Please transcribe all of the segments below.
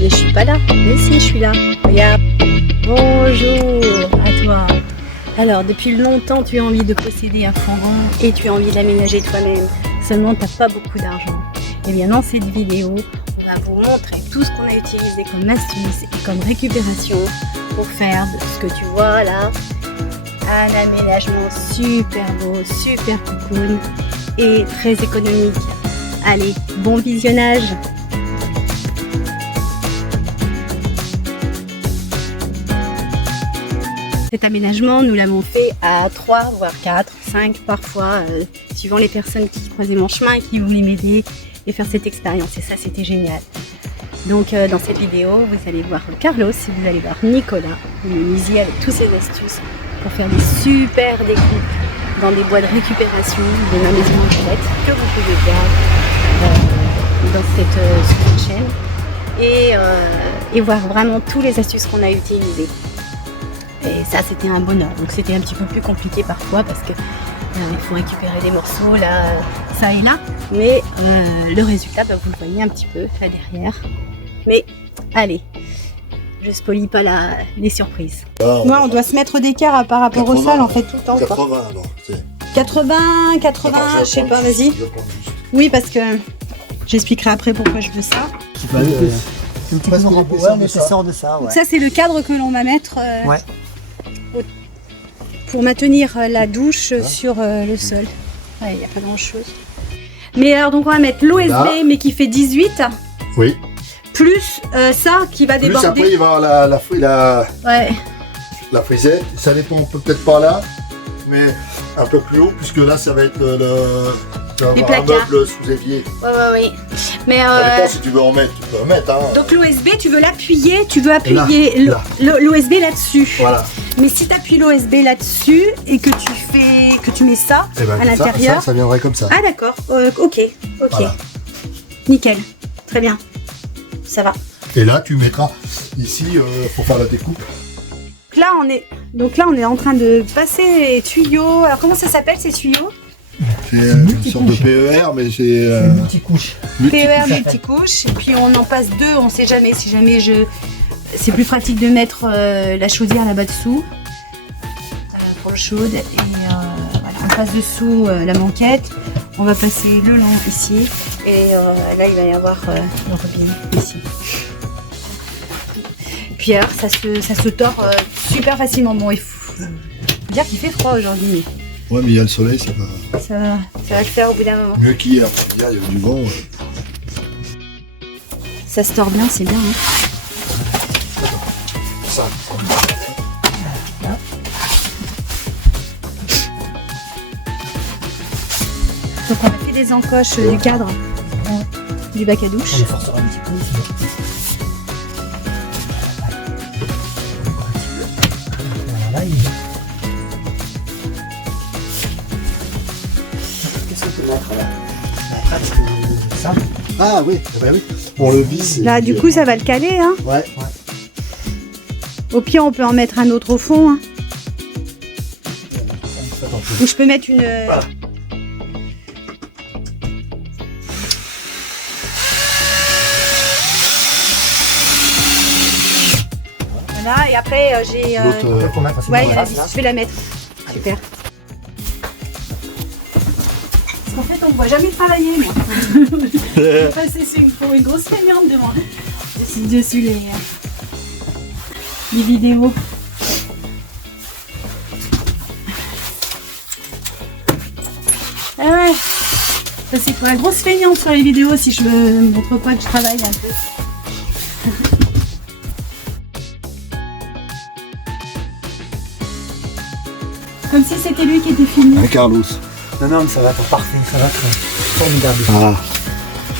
Mais je suis pas là. Mais si, je suis là. Regarde. Bonjour à toi. Alors, depuis longtemps, tu as envie de posséder un fourgon et tu as envie de l'aménager toi-même. Seulement, tu n'as pas beaucoup d'argent. Et bien, dans cette vidéo, on va vous montrer tout ce qu'on a utilisé comme astuce et comme récupération pour faire de ce que tu vois là un aménagement super beau, super cocoon et très économique. Allez, bon visionnage! Cet aménagement, nous l'avons fait à 3, voire 4, 5 parfois, suivant les personnes qui croisaient mon chemin et qui voulaient m'aider et faire cette expérience. Et ça, c'était génial. Donc, dans cette vidéo, vous allez voir Carlos et vous allez voir Nicolas, menuisier, avec toutes ces astuces pour faire des super découpes dans des bois de récupération, des maisons en toilette que vous pouvez voir dans cette chaîne et voir vraiment toutes les astuces qu'on a utilisées. Et ça, c'était un bonheur. Donc c'était un petit peu plus compliqué parfois parce que il faut récupérer des morceaux là, ça et là. Mais le résultat, vous le voyez un petit peu là derrière. Mais allez, je spoilie pas les surprises. Moi, on doit se mettre d'écart par rapport 80, au sol en fait tout le temps. 80 alors. 80, je sais pas, vas-y. Oui, parce que j'expliquerai après pourquoi je veux ça. nécessaire de ça, ouais. Donc ça, c'est le cadre que l'on va mettre pour maintenir la douche sur le sol. Il n'y a pas grand chose. Mais alors, donc on va mettre l'OSB, mais qui fait 18. Oui. Plus ça qui va déborder. Plus après, il va y avoir la frisette. Ça dépend, on peut peut-être pas là, mais un peu plus haut, puisque là, ça va être les un meuble sous évier. Oui. Mais ça dépend si tu veux en mettre, tu peux en mettre. Hein. Donc l'OSB, tu veux l'appuyer, l'OSB là-dessus. Voilà. Mais si tu appuies l'OSB là-dessus et que tu mets ça à l'intérieur. Ça viendrait comme ça. Ah d'accord, ok. Voilà. Nickel, très bien. Ça va. Et là, tu mettras ici pour faire la découpe. Donc là, on est en train de passer les tuyaux. Alors comment ça s'appelle ces tuyaux? C'est une sorte de PER, mais c'est multicouche. PER multicouche. Et puis on en passe deux, on sait jamais. Si jamais c'est plus pratique de mettre la chaudière là-bas dessous pour le chaude. Et voilà, on passe dessous la manquette. On va passer le long ici. Et là, il va y avoir le robinet ici. Puis alors, ça se tord super facilement. Bon, il faut dire qu'il fait froid aujourd'hui. Ouais, mais il y a le soleil, ça va le faire au bout d'un moment. Mieux qu'hier. Hier, il y avait du vent. Ça se tord bien, c'est bien. Hein. Ça. Donc on a fait des encoches du cadre du bac à douche. On les forcera un petit peu ici. Voilà, qu'est-ce qu'on peut mettre là? La trace de ça. Ah oui, oui. Pour le vis. Là, du coup, ça va le caler. Hein. Ouais. Au pire, on peut en mettre un autre au fond. Hein. Ou je peux mettre une... Voilà. Voilà, et après, j'ai... Ouais, je vais la mettre. Super. Parce qu'en fait, on ne voit jamais travailler, moi. Je vais passer pour une grosse feignante devant. Dessus les vidéos. Ah ouais, ça c'est pour la grosse feignante sur les vidéos si je me montre pas que je travaille un peu. Comme si c'était lui qui était filmé. Un Carlos. Non, mais ça va être parfait, ça va être formidable. Ah,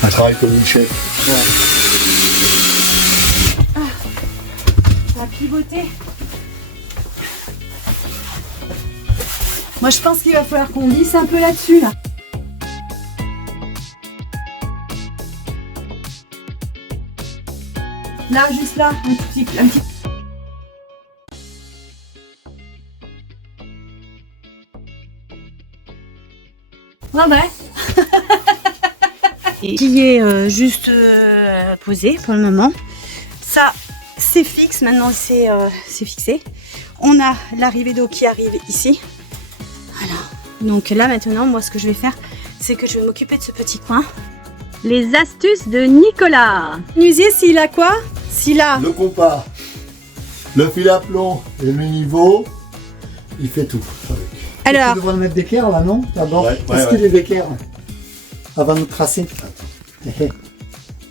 un travail comme une chef. Ouais. Ça va pivoter. Moi je pense qu'il va falloir qu'on visse un peu là-dessus là. Là, juste là, un petit. Ouais. Et qui est juste posé pour le moment. c'est fixe, maintenant c'est fixé. On a l'arrivée d'eau qui arrive ici. Voilà. Donc là maintenant, moi ce que je vais faire, c'est que je vais m'occuper de ce petit coin. Les astuces de Nicolas. Nuisier, s'il a quoi? S'il a... Le compas, le fil à plomb et le niveau, il fait tout avec. Alors, Tu devrais mettre d'équerre là, non? D'abord, est-ce qu'il est d'équerre avant de tracer?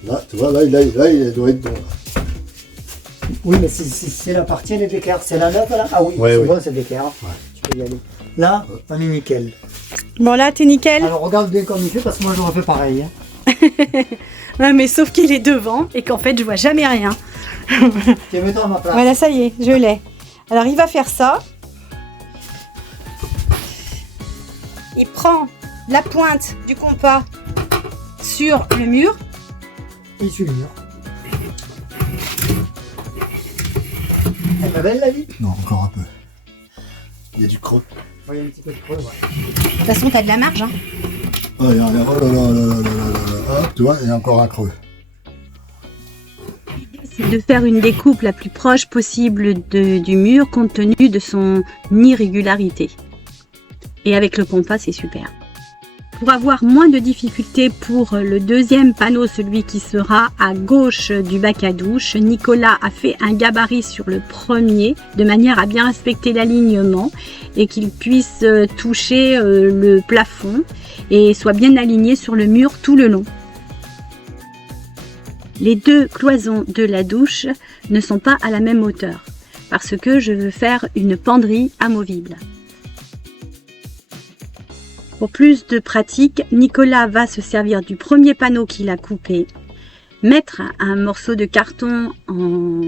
Là, tu vois, là, il doit être bon. Là. Oui, mais c'est la partie, elle est d'équerre. C'est la neuve là? Ah oui, Ouais, c'est oui. bon, c'est d'équerre. Ouais. Tu peux y aller. Là, on est nickel. bon là t'es nickel. Alors regarde bien comme il fait parce que moi j'aurais fait pareil. Hein. Ouais, mais sauf qu'il est devant et qu'en fait je vois jamais rien. Tiens, mets-toi à ma place. Voilà, ça y est, je l'ai. Alors il va faire ça. Il prend la pointe du compas sur le mur. Il suit le mur. Elle est pas belle la vie? Non, encore un peu. Il y a du creux. Oui, il y a un petit peu de creux, ouais. De toute façon, t'as de la marge. Hein. Oh, oh là là là là là là là. Hop, tu vois, il y a encore un creux. C'est de faire une découpe la plus proche possible du mur compte tenu de son irrégularité. Et avec le compas, c'est super. Pour avoir moins de difficultés pour le deuxième panneau, celui qui sera à gauche du bac à douche, Nicolas a fait un gabarit sur le premier de manière à bien respecter l'alignement et qu'il puisse toucher le plafond et soit bien aligné sur le mur tout le long. Les deux cloisons de la douche ne sont pas à la même hauteur parce que je veux faire une penderie amovible. Pour plus de pratique, Nicolas va se servir du premier panneau qu'il a coupé, mettre un morceau de carton en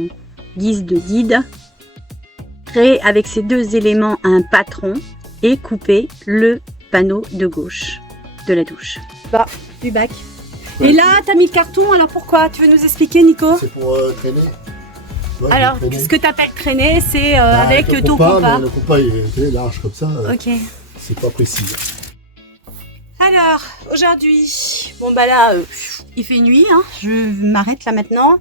guise de guide, créer avec ces deux éléments un patron et couper le panneau de gauche de la douche. Bah, du bac. Ouais. Et là, tu as mis le carton, alors pourquoi? Tu veux nous expliquer, Nico? C'est pour traîner. Ouais, Alors, traîner. ce que tu appelles traîner, c'est Bah, avec le ton compas. compas. Mais le compas, il est large comme ça. Ok. C'est pas précis. Alors, aujourd'hui, bon bah là, il fait nuit, hein, je m'arrête là maintenant.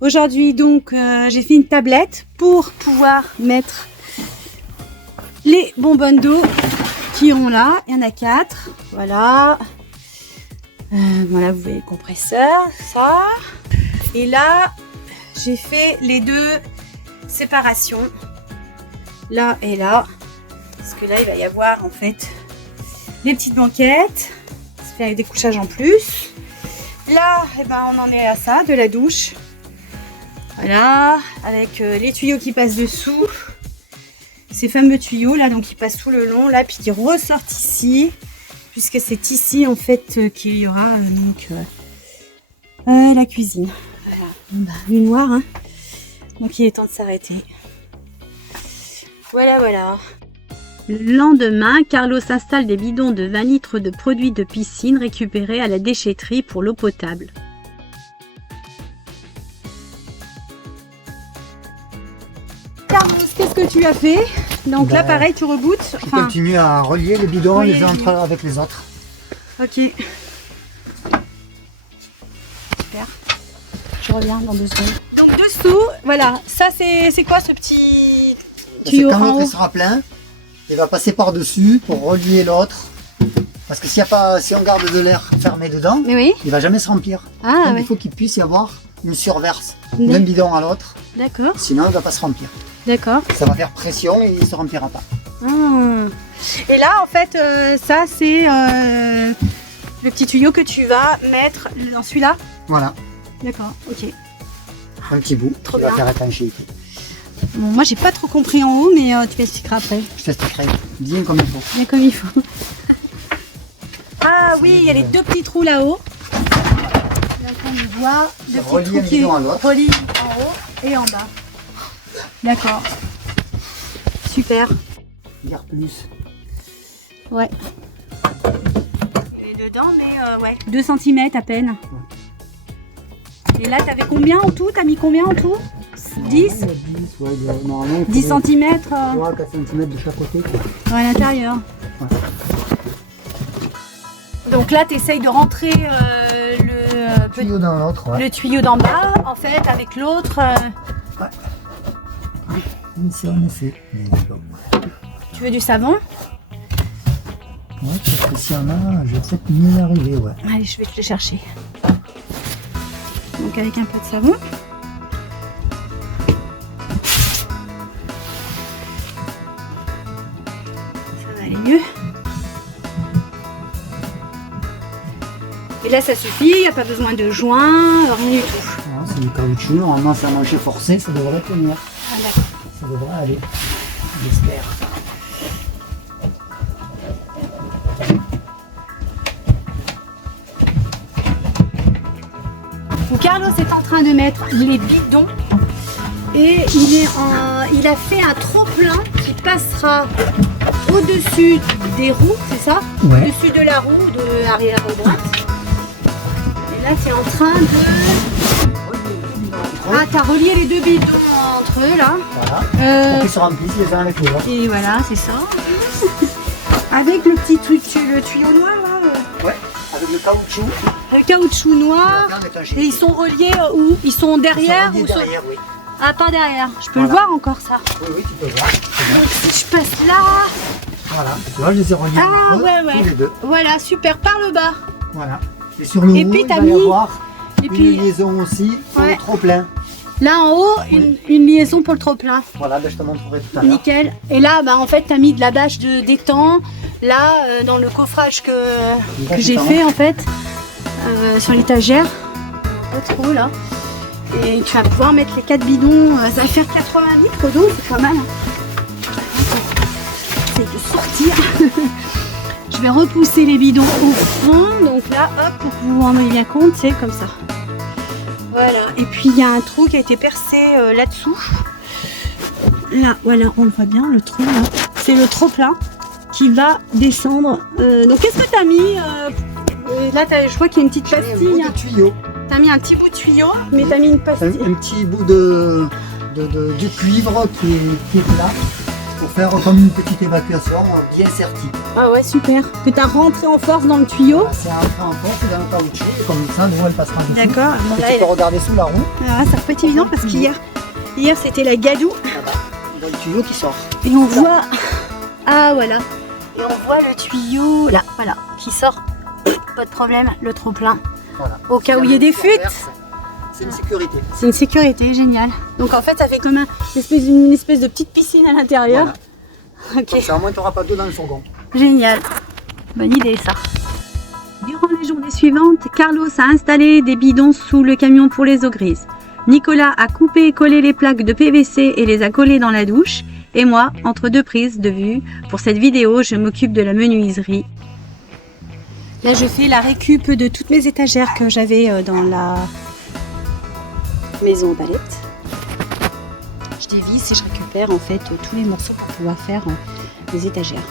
Aujourd'hui, donc, j'ai fait une tablette pour pouvoir mettre les bonbonnes d'eau qui ont là. Il y en a 4, voilà. Voilà, vous voyez le compresseur, ça. Et là, j'ai fait les deux séparations, là et là. Parce que là, il va y avoir en fait les petites banquettes, ça fait avec des couchages en plus. Là, eh ben, on en est à ça, de la douche. Voilà, avec les tuyaux qui passent dessous. Ces fameux tuyaux là, donc qui passent tout le long, là, puis qui ressortent ici. Puisque c'est ici en fait qu'il y aura donc la cuisine. Voilà, bah, une noire, hein. Donc il est temps de s'arrêter. Voilà, voilà. Le lendemain, Carlos installe des bidons de 20 litres de produits de piscine récupérés à la déchetterie pour l'eau potable. Carlos, qu'est-ce que tu as fait? Donc là, pareil, tu rebootes. Tu continues à relier les bidons relier les uns entre avec les autres. Ok. Super. Je reviens dans 2 secondes. Donc dessous, voilà. Ça, c'est quoi ce petit C'est tuyau quand en l'autre haut? il sera plein, il va passer par-dessus pour relier l'autre. Parce que si on garde de l'air fermé dedans, Mais oui. il va jamais se remplir. Ah Donc ouais. il faut qu'il puisse y avoir une surverse D'accord. d'un bidon à l'autre, D'accord. sinon il ne va pas se remplir. D'accord. Ça va faire pression et il ne se remplira pas. Ah. Et là, en fait, ça, c'est le petit tuyau que tu vas mettre dans celui-là. Voilà, D'accord. Ok. un petit bout Trop qui va bien. faire étanchéité. Bon, moi, j'ai pas trop compris en haut, mais tu m'expliqueras après. Je t'expliquerai bien comme il faut. Bien comme il faut. Ah oui, il y a les 2 petits trous là-haut. Là, on voit 2 petits Relier trous un qui bidon à l'autre. relient en haut et en bas. D'accord. Super. Dire plus. Ouais. Et dedans, mais ouais. 2 cm à peine. Et là, t'avais combien en tout? T'as mis combien en tout? 10 normalement, 10 cm 3 4 cm de chaque côté. Quoi. à l'intérieur. Donc là, tu essayes de rentrer le tuyau dans l'autre, ouais. Le tuyau d'en bas, en fait, avec l'autre. Oui, c'est en effet. Mais bon. Tu veux du savon? Ouais, parce que s'il y en a, je vais peut-être mieux y arriver, ouais. Allez, je vais te le chercher. Donc avec un peu de savon. Ça va aller mieux. Et là, ça suffit, il n'y a pas besoin de joint, rien du tout. Ouais, c'est du caoutchouc, normalement c'est un manche forcé, ça devrait tenir. Ah, d'accord. Ça devrait aller, j'espère. Donc Carlos est en train de mettre les bidons et il a fait un trop-plein qui passera au-dessus des roues, c'est ça? Ouais. Au-dessus de la roue de l'arrière droite. Et là, tu es en train de... Ah, tu as relié les deux bidons entre eux, là. Voilà. Pour qu'ils se remplissent les uns avec les autres. Et voilà, c'est ça. Avec le petit truc, le tuyau noir, là. Ouais, avec le caoutchouc. Le caoutchouc noir. Et Et ils sont reliés où? Ils sont derrière ou derrière, oui. Ah, pas derrière. Je peux Voilà. le voir encore, ça. Oui, oui, tu peux voir. Donc, si je passe là... Voilà, tu vois, je les ai reliés Ah, entre eux, ouais. tous les deux. Voilà, super, par le bas. Voilà. Et sur le Et haut, puis, il t'as va y mis- avoir Et une puis, liaison aussi pour Ouais. le trop-plein. là en haut, une liaison pour le trop-plein. Voilà, ben, je te montrerai tout à l'heure. Nickel. Et là, bah, en fait, tu as mis de la bâche d'étang. Là, dans le coffrage que j'ai d'étang. fait, en fait, sur l'étagère. Pas trop, là. Et tu vas pouvoir mettre les 4 bidons. Ça va faire 80 litres d'eau, c'est pas mal. C'est de sortir. Je vais repousser les bidons au fond. Donc là, hop, pour que vous vous rendiez bien compte, c'est comme ça. Voilà. Et puis, il y a un trou qui a été percé là-dessous. Là, voilà, on le voit bien, le trou, là. C'est le trop-plein qui va descendre. Donc, qu'est-ce que tu as mis là, je vois qu'il y a une petite Un pastille. bout de tuyau. Tu as mis un petit bout de tuyau, mais tu as mis une pastille. Un petit bout du cuivre qui est là pour faire comme une petite évacuation bien sertie. Ah ouais, super. Que tu as rentré en force dans le tuyau. C'est rentré en force dans le caoutchouc et comme ça, l'eau elle passera dessus. D'accord. Bon, Et là, tu peux regarder sous la roue. ça va pas être évident parce qu'hier, c'était la gadoue. Voilà. Il y a le tuyau qui sort. Et on voit. Ah, voilà. Et on voit le tuyau, là, voilà, qui sort. Pas de problème, le trop-plein. Voilà. Au cas où il y a des fuites. C'est une sécurité. C'est une sécurité, génial. Donc en fait, ça fait comme une espèce de petite piscine à l'intérieur. Voilà. Ok, Comme ça, au moins, tu n'auras pas d'eau dans le fourgon. génial. Bonne idée, ça. Durant les journées suivantes, Carlos a installé des bidons sous le camion pour les eaux grises. Nicolas a coupé et collé les plaques de PVC et les a collées dans la douche. Et moi, entre deux prises de vue, pour cette vidéo, je m'occupe de la menuiserie. Là, je fais la récup de toutes mes étagères que j'avais dans la maison Balette. Je dévisse et je récupère en fait tous les morceaux pour pouvoir faire les étagères.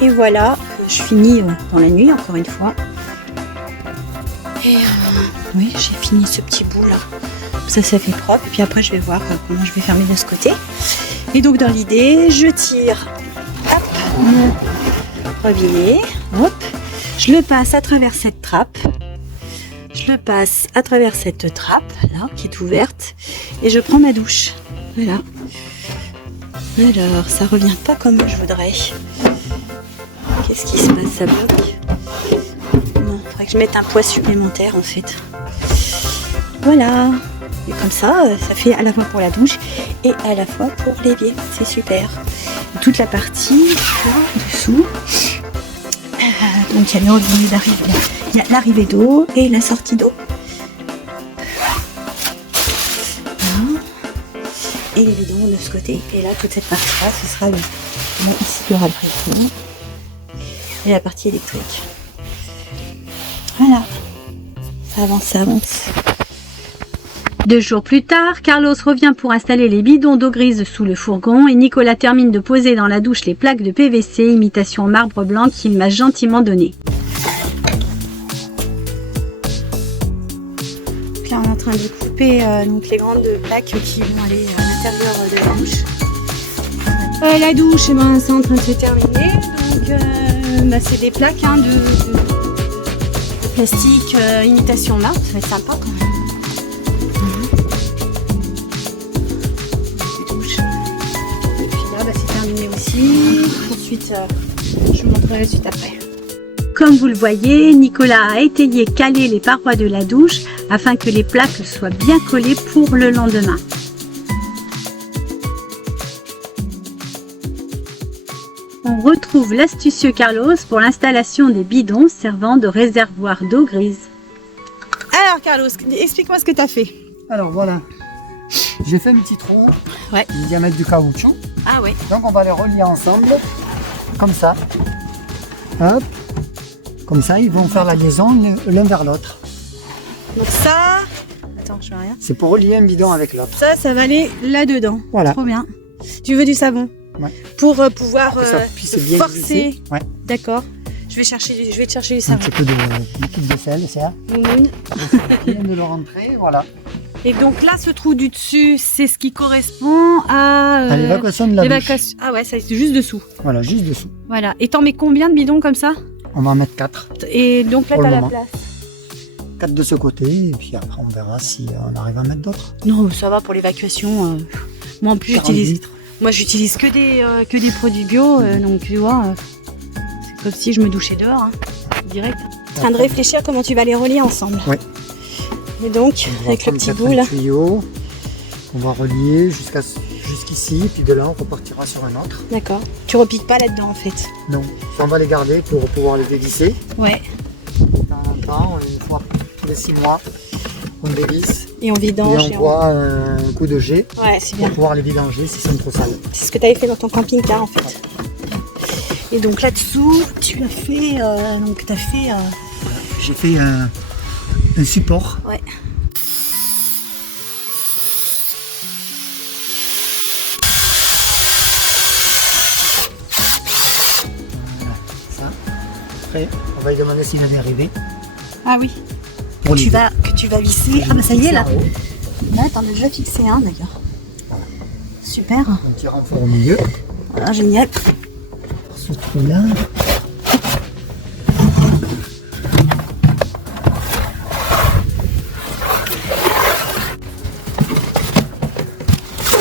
Et voilà, je finis dans la nuit encore une fois. Et oui, j'ai fini ce petit bout là. Ça fait propre. Et puis après, je vais voir comment je vais fermer de ce côté. Et donc dans l'idée, je tire hop, robinet. Hop. Je le passe à travers cette trappe. Je le passe à travers cette trappe là qui est ouverte et je prends ma douche. Voilà. Alors, ça revient pas comme je voudrais. Qu'est-ce qui se passe? Ça bloque. Non, il faudrait que je mette un poids supplémentaire en fait. Voilà. Et comme ça, ça fait à la fois pour la douche et à la fois pour l'évier. C'est super. Toute la partie là, dessous. Donc il y a le robinet d'arrivée. Il y a l'arrivée d'eau et la sortie d'eau. Voilà. Et les bidons de ce côté. Et là, toute cette partie-là, ce sera le. Là, ici, il y aura le préfet. Et la partie électrique. Voilà. Ça avance, ça avance. 2 jours plus tard, Carlos revient pour installer les bidons d'eau grise sous le fourgon et Nicolas termine de poser dans la douche les plaques de PVC imitation marbre blanc qu'il m'a gentiment donné. Là, on est en train de couper donc les grandes plaques qui vont aller à l'intérieur de la douche. La douche, c'est en train de se terminer. Donc, c'est des plaques de plastique imitation marbre. Ça va être sympa quand même. C'est terminé aussi. Ensuite, je vous montrerai la suite après. Comme vous le voyez, Nicolas a étayé, calé les parois de la douche afin que les plaques soient bien collées pour le lendemain. On retrouve l'astucieux Carlos pour l'installation des bidons servant de réservoir d'eau grise. Alors Carlos, explique-moi ce que tu as fait. Alors voilà, j'ai fait un petit trou, Ouais. du diamètre du caoutchouc. Ah ouais. Donc on va les relier ensemble, comme ça. Hop. Comme ça, ils vont faire la liaison l'un vers l'autre. Donc ça... Attends, je vois rien. C'est pour relier un bidon avec l'autre. Ça va aller là-dedans. Voilà. Trop bien. Tu veux du savon? Ouais. Pour pouvoir Que ça puisse bien forcer. glisser. Ouais. D'accord. Je vais te chercher du Un savon. petit peu de liquide de sel, c'est ça. Moumoune. Bien de le rentrer, voilà. Et donc là, ce trou du dessus, c'est ce qui correspond à l'évacuation de la douche. l'évacuation. Ah ouais, ça c'est juste dessous. Voilà, juste dessous. Voilà. Et t'en mets combien de bidons comme ça? On va en mettre 4. Et donc là, Pour t'as le la moment. place. 4 de ce côté, et puis après on verra si on arrive à mettre d'autres. Non, ça va pour l'évacuation. Moi en plus, 40 litres. j'utilise que des produits bio, donc tu vois, c'est comme si je me douchais dehors, direct. En train de réfléchir comment tu vas les relier ensemble. Ouais. Et donc, On va avec le prendre petit peut-être bout là. un tuyau, on va relier jusqu'ici, puis de là on repartira sur un autre. D'accord. Tu repiques pas là-dedans en fait. Non, ça on va les garder pour pouvoir les dévisser. Ouais. De temps en temps, une fois tous les 6 mois, on dévisse Et on et vidange. on voit un coup de jet Ouais, c'est pour bien. pouvoir les vidanger si c'est trop sale. C'est ce que tu avais fait dans ton camping-car en fait. Et donc là-dessous, tu as fait. J'ai fait un support. Ouais. Ça. Après, on va lui demander s'il va y arriver. Ah oui. Pour les- Que tu vas visser. Ah bah ça y est là. Là, t'en as déjà fixé un d'ailleurs. Super. Un petit renfort au milieu. Voilà, génial. Pour ce trou-là.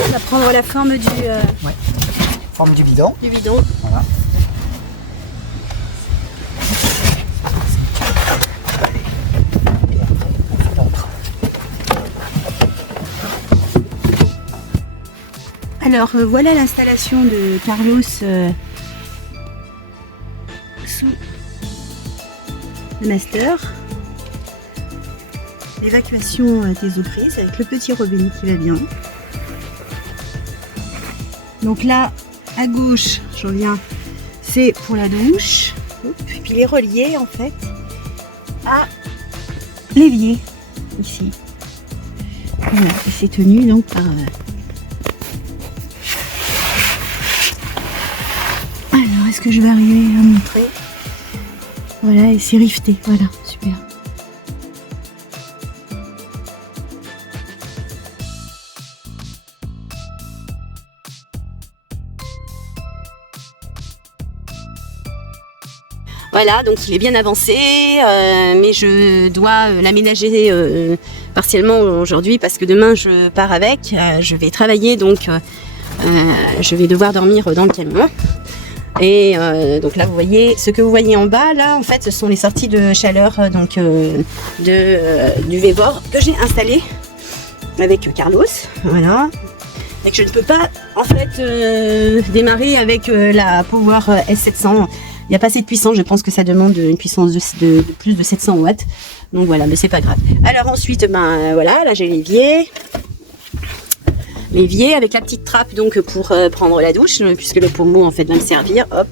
On va prendre la forme Forme du bidon. du bidon. Voilà. Alors voilà l'installation de Carlos sous le master. L'évacuation des eaux prises avec le petit robinet qui va bien. Donc là, à gauche, je reviens, c'est pour la douche. Et puis les reliés en fait à l'évier ici. Voilà, et c'est tenu donc par alors, est-ce que je vais arriver à montrer? Voilà, et c'est rifté. Voilà, super. Voilà, donc il est bien avancé, mais je dois l'aménager partiellement aujourd'hui parce que demain je pars avec, je vais travailler, donc je vais devoir dormir dans le camion. Et donc là vous voyez, ce que vous voyez en bas là en fait ce sont les sorties de chaleur donc du V-Bord que j'ai installé avec Carlos, voilà, et que je ne peux pas en fait démarrer avec la Power S700. Il n'y a pas assez de puissance, je pense que ça demande une puissance de plus de 700 watts. Donc voilà, mais c'est pas grave. Alors ensuite, ben voilà, là j'ai l'évier avec la petite trappe donc pour prendre la douche, puisque le pommeau en fait va me servir. Hop,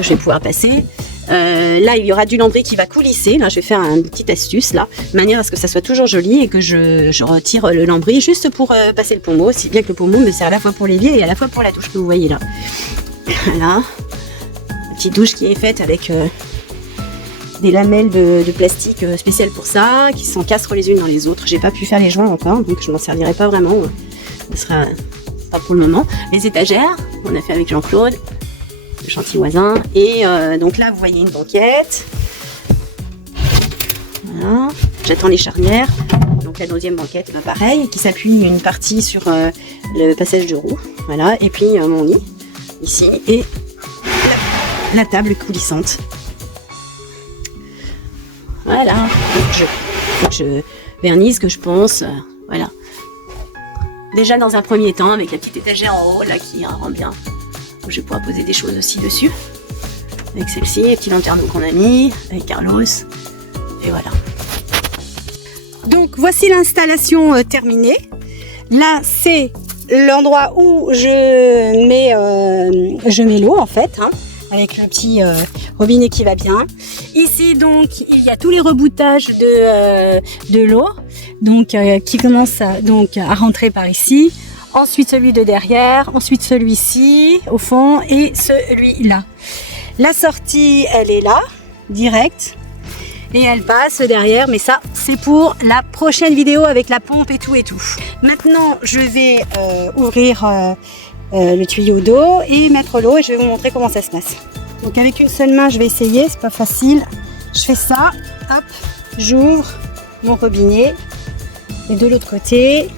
je vais pouvoir passer. Là, il y aura du lambris qui va coulisser. Là, je vais faire une petite astuce là, de manière à ce que ça soit toujours joli et que je retire le lambris juste pour passer le pommeau. Si bien que le pommeau me sert à la fois pour l'évier et à la fois pour la douche que vous voyez là. Voilà. Petite douche qui est faite avec des lamelles de plastique spéciales pour ça, qui s'encastrent les unes dans les autres. J'ai pas pu faire les joints encore, donc je m'en servirai pas vraiment. Ce sera pas pour le moment. Les étagères, on a fait avec Jean-Claude, le gentil voisin. Et donc là, vous voyez une banquette. Voilà. J'attends les charnières. Donc la deuxième banquette, bah, pareil, qui s'appuie une partie sur le passage de roue. Voilà. Et puis mon lit ici et la table coulissante. Voilà. Faut que je vernisse, que je pense. Voilà. Déjà dans un premier temps, avec la petite étagère en haut, là, qui rend bien. Je vais pouvoir poser des choses aussi dessus. Avec celle-ci, les petits lanterneaux qu'on a mis, avec Carlos. Et voilà. Donc voici l'installation terminée. Là, c'est l'endroit où je mets l'eau en fait, hein, avec le petit robinet qui va bien. Ici donc il y a tous les reboutages de l'eau, donc qui commence à rentrer par ici. Ensuite celui de derrière, ensuite celui-ci au fond et celui-là. La sortie elle est là, directe. Et elle passe derrière, mais ça c'est pour la prochaine vidéo avec la pompe et tout et tout. Maintenant je vais ouvrir le tuyau d'eau et mettre l'eau et je vais vous montrer comment ça se passe. Donc avec une seule main je vais essayer, c'est pas facile. Je fais ça, hop, j'ouvre mon robinet et de l'autre côté.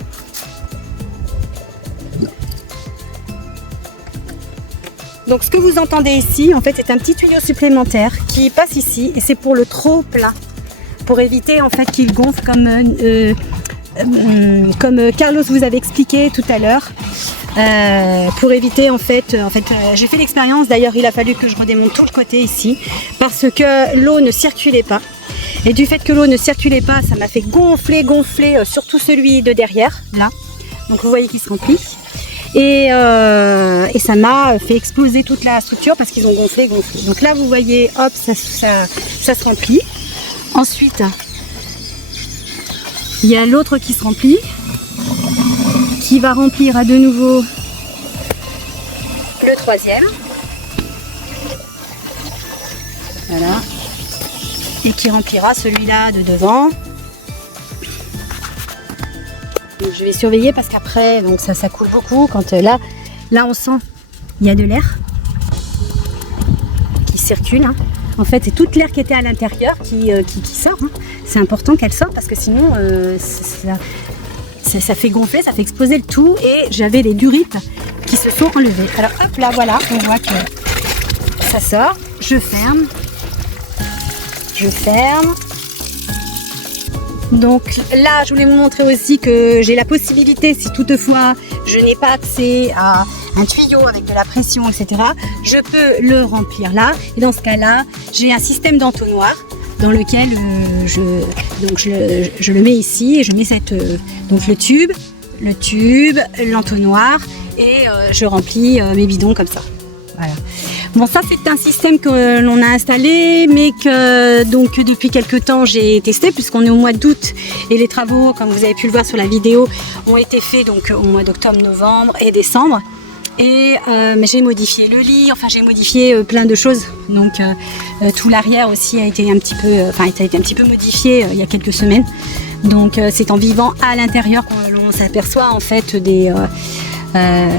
Donc ce que vous entendez ici, en fait, c'est un petit tuyau supplémentaire qui passe ici et c'est pour le trop plat, pour éviter en fait qu'il gonfle comme Carlos vous avait expliqué tout à l'heure, pour éviter en fait j'ai fait l'expérience. D'ailleurs, il a fallu que je redémonte tout le côté ici parce que l'eau ne circulait pas. Et du fait que l'eau ne circulait pas, ça m'a fait gonfler, surtout celui de derrière, là. Donc vous voyez qu'il se remplit. Et ça m'a fait exploser toute la structure parce qu'ils ont gonflé. Donc là, vous voyez, hop, ça se remplit. Ensuite, il y a l'autre qui se remplit, qui va remplir à de nouveau le troisième. Voilà. Et qui remplira celui-là de devant. Donc je vais surveiller parce qu'après donc ça coule beaucoup quand là on sent il y a de l'air qui circule, hein. En fait c'est toute l'air qui était à l'intérieur qui sort, hein. C'est important qu'elle sorte parce que sinon ça fait gonfler, ça fait exploser le tout et j'avais les durites qui se sont enlevées. Alors hop là voilà, on voit que ça sort, je ferme. Donc là, je voulais vous montrer aussi que j'ai la possibilité, si toutefois je n'ai pas accès à un tuyau avec de la pression, etc., je peux le remplir là. Et dans ce cas-là, j'ai un système d'entonnoir dans lequel je le mets ici et je mets donc le tube, l'entonnoir et je remplis mes bidons comme ça. Voilà. Bon, ça c'est un système que l'on a installé, mais que donc depuis quelques temps j'ai testé puisqu'on est au mois d'août et les travaux, comme vous avez pu le voir sur la vidéo, ont été faits donc au mois d'octobre, novembre et décembre. Et j'ai modifié le lit, enfin j'ai modifié plein de choses. Donc tout l'arrière aussi a été un petit peu modifié il y a quelques semaines. Donc c'est en vivant à l'intérieur qu'on s'aperçoit en fait des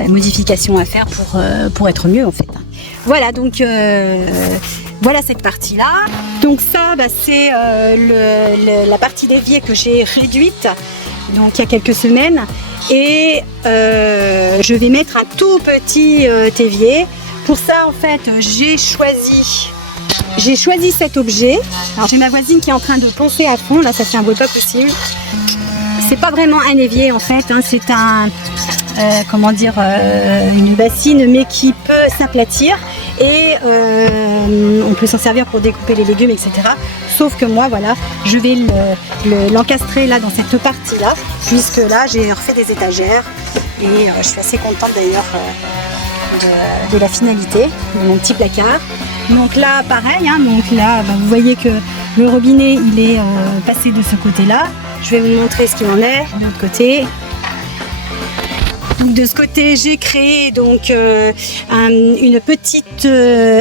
modifications à faire pour être mieux en fait. Voilà, donc Voilà cette partie-là. Donc ça, c'est la partie d'évier que j'ai réduite donc il y a quelques semaines. Et je vais mettre un tout petit évier. Pour ça, en fait, j'ai choisi cet objet. Alors j'ai ma voisine qui est en train de poncer à fond. Là, ça fait un bruit pas possible. C'est pas vraiment un évier en fait. Hein, c'est un une bassine, mais qui peut s'aplatir et on peut s'en servir pour découper les légumes, etc. Sauf que moi, voilà, je vais l'encastrer là dans cette partie-là, puisque là, j'ai refait des étagères et je suis assez contente d'ailleurs de la finalité de mon petit placard. Donc là, pareil, hein, donc là, vous voyez que le robinet, il est passé de ce côté-là. Je vais vous montrer ce qu'il en est de l'autre côté. Donc de ce côté, j'ai créé donc une petite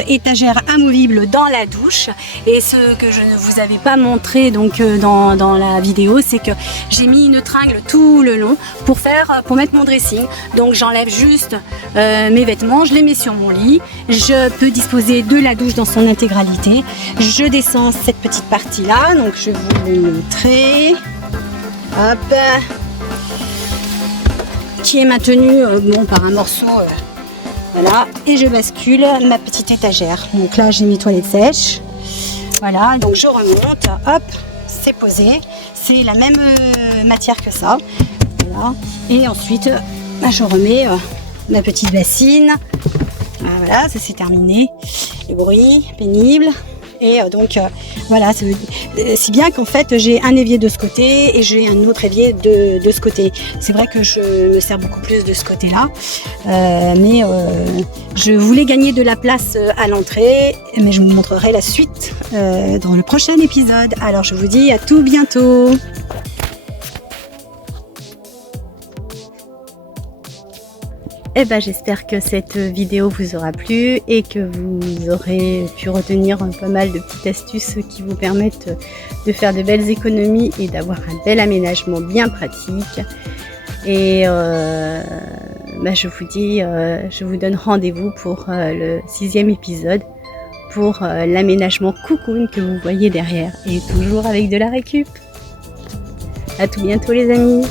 étagère amovible dans la douche. Et ce que je ne vous avais pas montré donc dans la vidéo, c'est que j'ai mis une tringle tout le long pour mettre mon dressing. Donc j'enlève juste mes vêtements, je les mets sur mon lit. Je peux disposer de la douche dans son intégralité. Je descends cette petite partie là, donc je vais vous le montrer. Hop, qui est maintenue par un morceau, voilà, et je bascule ma petite étagère. Donc là, j'ai mes toilettes sèches, voilà, donc je remonte, hop, c'est posé, c'est la même matière que ça, voilà, et ensuite, je remets ma petite bassine, voilà, ça c'est terminé, le bruit pénible. Et donc voilà, c'est bien qu'en fait j'ai un évier de ce côté et j'ai un autre évier de ce côté. C'est vrai que je me sers beaucoup plus de ce côté-là, mais je voulais gagner de la place à l'entrée, mais je vous montrerai la suite dans le prochain épisode. Alors je vous dis à tout bientôt. Eh ben, j'espère que cette vidéo vous aura plu et que vous aurez pu retenir pas mal de petites astuces qui vous permettent de faire de belles économies et d'avoir un bel aménagement bien pratique. Et je vous donne rendez-vous pour le 6e épisode pour l'aménagement cocoon que vous voyez derrière et toujours avec de la récup. À tout bientôt les amis.